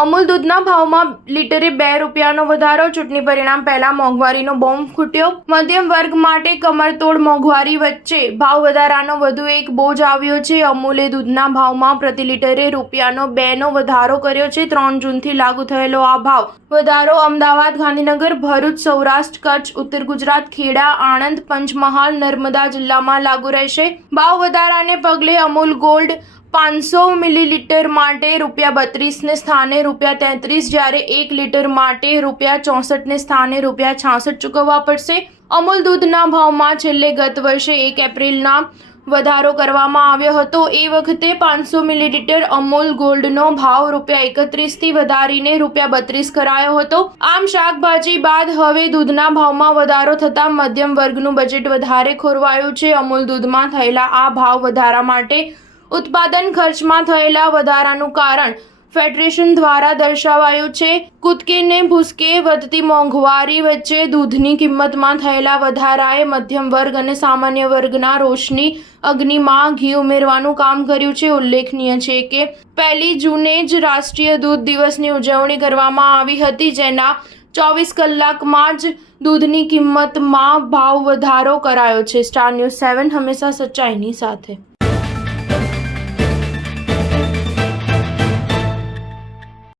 અમૂલ દૂધના ભાવમાં લીટરે ₹2નો વધારો. ચૂંટણી પરિણામ પહેલા મોંઘવારીનો બોમ્બ ફૂટ્યો. મધ્યમ વર્ગ માટે કમરતોડ મોંઘવારી વચ્ચે ભાવ વધારાનો વધુ એક બોજ આવ્યો છે. અમૂલે દૂધના ભાવમાં પ્રતિ લીટરે ₹2નો વધારો કર્યો છે. 3 જૂનથી લાગુ થયેલો આ ભાવ વધારો અમદાવાદ, ગાંધીનગર, ભરૂચ, સૌરાષ્ટ્ર, કચ્છ, ઉત્તર ગુજરાત, ખેડા, આણંદ, પંચમહાલ, નર્મદા જિલ્લામાં લાગુ રહેશે. ભાવ વધારાને પગલે અમૂલ ગોલ્ડ 500 મિલીલીટર માટે ₹32ને સ્થાને ₹33, જ્યારે 1 લીટર માટે ₹64ને સ્થાને ₹66 ચૂકવવા પડશે. અમૂલ દૂધના ભાવમાં છેલ્લે ગત વર્ષે 1 એપ્રિલના વધારો કરવામાં આવ્યો હતો. એ વખતે 500 મિલીલીટર અમૂલ ગોલ્ડનો ભાવ ₹31થી વધારીને ₹32 કરાયો હતો. આમ શાકભાજી બાદ હવે દૂધના ભાવમાં વધારો થતાં મધ્યમ વર્ગનું બજેટ વધારે ખોરવાયું છે. અમૂલ દૂધમાં થયેલા આ ભાવ વધારા માટે ઉત્પાદન ખર્ચમાં થયેલા વધારાનું કારણ ફેડરેશન દ્વારા દર્શાવાયું છે. કૂદકે ને ભૂસકે વધતી મોંઘવારી વચ્ચે દૂધની કિંમતમાં થયેલા વધારાએ મધ્યમ વર્ગ અને સામાન્ય વર્ગના રોષની અગ્નિમાં ઘી ઉમેરવાનું કામ કર્યું છે. ઉલ્લેખનીય છે કે 1 જૂને જ રાષ્ટ્રીય દૂધ દિવસની ઉજવણી કરવામાં આવી હતી, જેના 24 કલાકમાં જ દૂધની કિંમતમાં ભાવ વધારો કરાયો છે. સ્ટાર ન્યૂઝ 7 હંમેશા સચ્ચાઈની સાથે.